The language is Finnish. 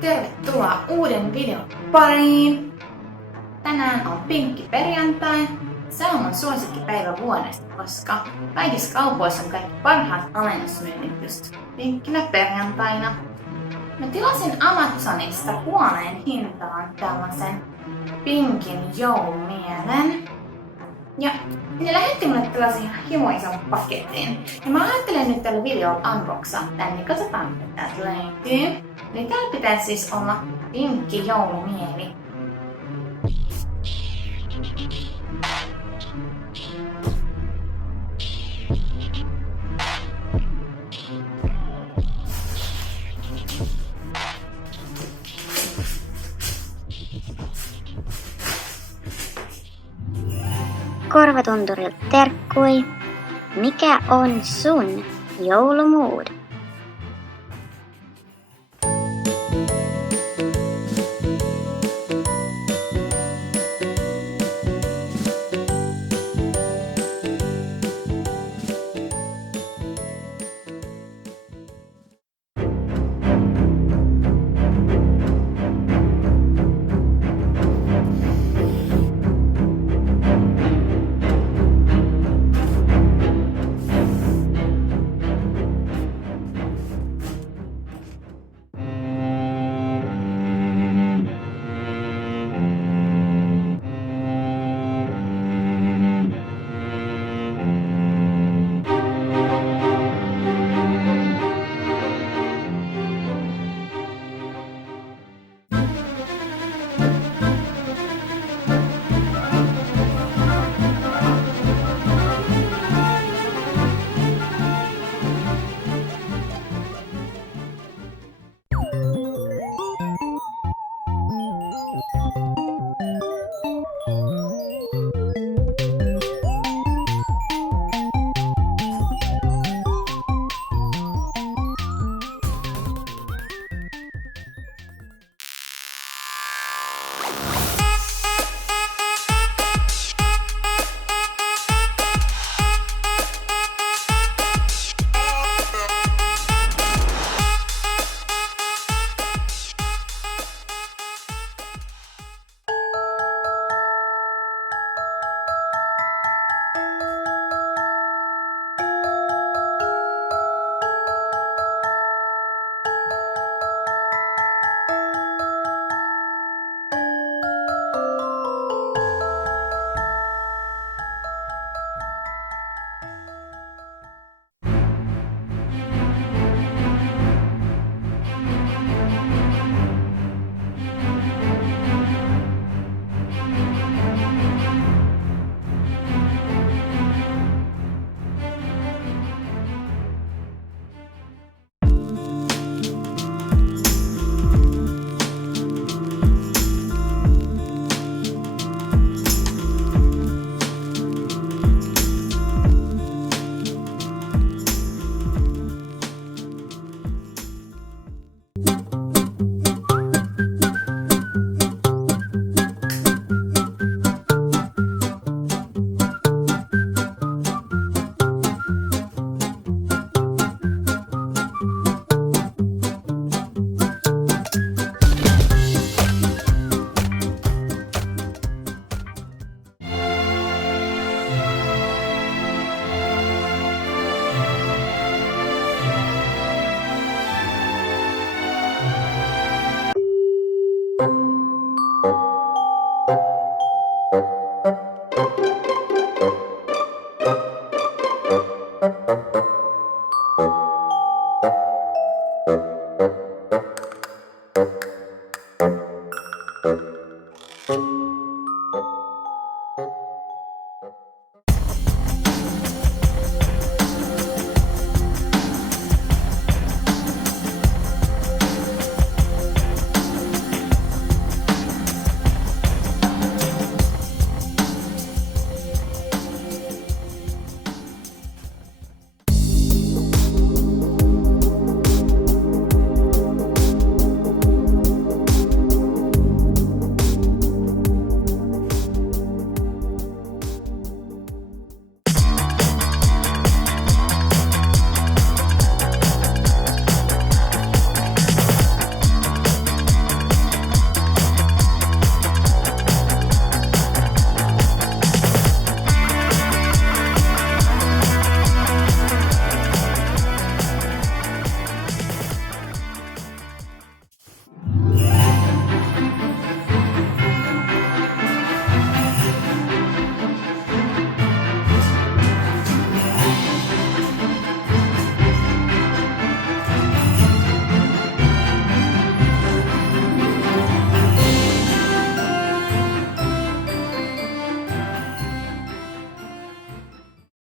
Tervetuloa uuden videon pariin! Tänään on Pinkki Perjantai. Se on mun suosikkipäivä vuodesta, koska kaikissa kaupoissa on kaikki parhaat alennusmyynnit just pinkkinä perjantaina. Mä tilasin Amazonista puoleen hintaan tällaisen Pinkin joulumielen. Ja ne lähetti mulle tällaisen ihan himoisen paketin. Ja mä ajattelen nyt tällä videolla unboxaa tän, niin katsotaan mitä täältä löytyy. Eli täällä pitäisi siis olla Pinkki joulumieli. Korvatunturilta terkkui. Mikä on sun joulumood?